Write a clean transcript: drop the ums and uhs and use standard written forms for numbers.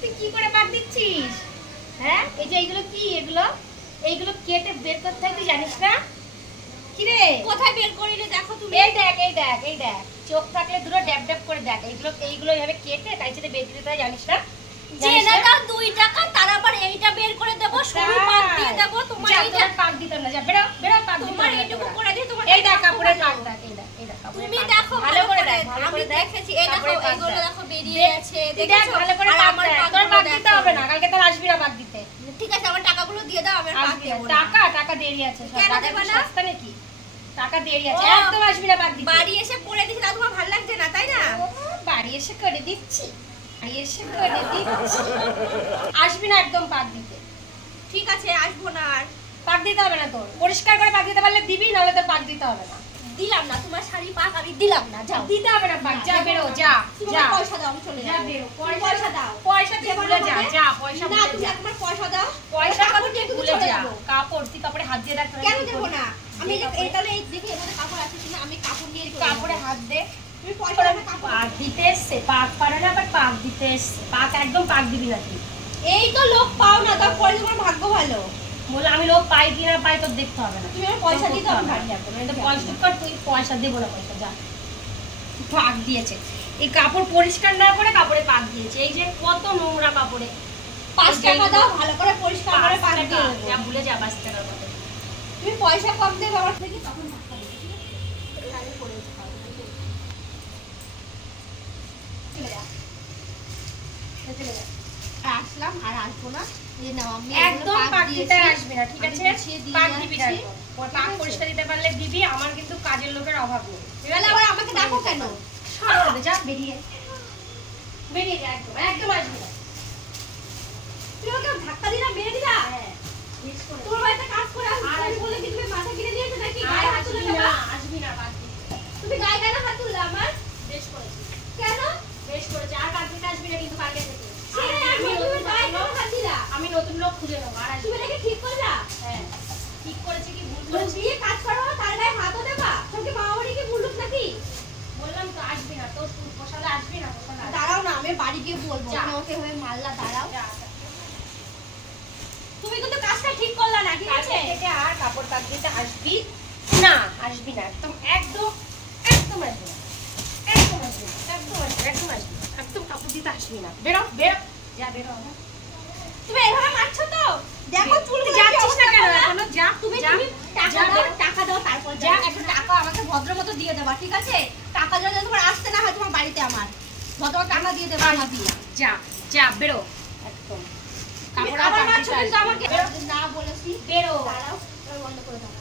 তুই কি করে পাক দিচ্ছিস? হ্যাঁ, এই যে এইগুলো কি, এইগুলো কেটে বের করতে হয়, তুই জানিস না? কি রে, কোথায় বের করিলে দেখো তুমি? এই দেখ চোখ থাকলে দুটো ড্যাব ড্যাব করে দেখ। এইগুলো এইভাবে কেটে কাইচিতে বের দিতে হয়, জানিস না? জেনে দাও 2 টাকা, তার আবার এইটা বের করে দেব, সরু পাক দিয়ে দেব। তোমার এই যে পাক দিতাম না, যা বেরো পাক দিতাম। তোমার এইটুকু করে দিই, তোমার এই দেখ কাপড়ের পাক দেখ, এই দেখ তুমি দেখো ভালো করে দেখ, আমি দেখেছি। এই দেখো এইগুলো দেখো বেরিয়ে আছে, দেখো ভালো করে পাক দেখ। তোর পাক দিতে হবে না, কালকে তোর আসবি না পাক দিতে। ঠিক আছে, আমার টাকাগুলো দিয়ে দাও, আমি পাক দেব। টাকা দেরি আছে, সব টাকা সস্তা নাকি? টাকা দেরি আছে, একদম আসবি না পাক দিতে। বাড়ি এসে করে দিছি, না তোমার ভালো লাগছে না তাই না? বাড়ি এসে করে দিচ্ছি, আসবি না একদম পাক দিতে। ঠিক আছে, আসবো না। আর পাক দিতে হবে না, তোর পরিষ্কার করে পাক দিতে পারলে দিবি, নাহলে তোর পাক দিতে হবে না। দিলাম না, তোমার শাড়ি পাক আমি দিলাম না, যা দিতে হবে না পাক, যা বেরো, যা পয়সা দাও, আমি চলে যাব। বেরো, পয়সা দাও, পয়সা দিয়ে ভুলে যা পয়সা না, তুমি একবার পয়সা দাও। পয়সা কত দিয়ে ভুলে যা। কাপড়, তুই কাপড়ে হাত দিয়ে রাখ। কেন দেব না? আমি এইটালে এই দেখি এখানে কাপড় আছে কিনা, আমি কাপড় নিয়ে কাপড়ে হাত দে। তুমি পয়সা দাও, কাপড় পাক দিতে এসে পাক পারে না, আবার পাক দিতে এসে পাক একদম পাক দিবি না তুই। এই তো লোক পাও না, তারপরে তোমার ভাগ্য ভালো। বলে আমি লোক পাই কি না পাই তোর দেখতে হবে না, তুমি আমার পয়সা দিতে হবে না। পয়সা কর, তুই পয়সা দেবো না, পয়সা যা। পাক দিয়েছে, এই কাপড় পরিষ্কার না করে কাপড়ে পাক দিয়েছে। এই যে কত নোংরা কাপড়ে। 5 টাকা দাও, ভালো করে পরিষ্কার করে পাক দিয়ে দেব। যা ভুলে যা 5 টাকার কথা। তুমি পয়সা কম দেবে আমার থেকে, তখন ধাক্কা দেবে, ঠিক আছে? তাহলে পড়ে যেতে হবে। চলে যা, চলে যা। আসলাম আর আসবো না, এই নাও আমি একদম পাক দিতে আসবি না, ঠিক আছে? পাক দিবি না, পাক পরিষ্কার দিতে পারলে দিবি। আমার কিন্তু কাজের লোকের অভাব নেই। তাহলে আবার আমাকে ডাকো কেন? সরো, যা বেরিয়ে যা, একদম আসবি না। তুই ওকে ধাক্কা দিলা, মেরে দিলা। হ্যাঁ, তোর বাড়িতে কাজ করে আসবি বলে কি তুমি মাথা কিনে দিয়েছো নাকি? গায়ে হাত তুললে না, আসবি না পাক দিতে। তুমি গায়ে কেন হাত তুললে আমার? বেশ করেছিস। কেন? বেশ করেছিস। আর পাক দিতে আসবি না কিন্তু কালকে থেকে। আমি নতুন লোক খুঁজে নেবো। আর তুমি নাকি ঠিক করলা? হ্যাঁ, ঠিক করেছি কি ভুল করেছি? বিয়ে কাজ করো, তার গায়ে হাতও দেবা? তোকে মা বাড়ি কি ভুল লোক নাকি? বললাম তো আসবি না, তোর পোষালে আসবি না, পোষালে দাঁড়াও না, আমি বাড়ি গিয়ে বলবো। আমাকে হয়ে মারলা, দাঁড়াও। তুমি কিন্তু কাজটা ঠিক করলা না, ঠিক আছে? থেকে আর কাপড় পাক দিতে আসবি না, আসবি না, একদম একদম একদম আসবি না, একদম আসবি না, একদম আসবি, একদম আসবি না, একদম কাপড় দিতে আসবি না। বেরো যা, বেরো। তুমি এভাবে মারছো তো, দেখো চুল যাচ্ছিস না কেন এখনো? যা, তুমি টাকা দাও, তারপর যা। একটু টাকা আমাকে ভদ্র মতো দিয়ে দেবা, ঠিক আছে? টাকা যদি তোমার আসতে না হয় তোমার বাড়িতে, আমার ভদ্র টাকা দিয়ে দেবা। না দিয়া যা বেরো, একদম কাপড় আর পাক দিতে আসবি না। আমাকে না বলেছি বেরো, দাঁড়াও, বন্ধ করে দাও।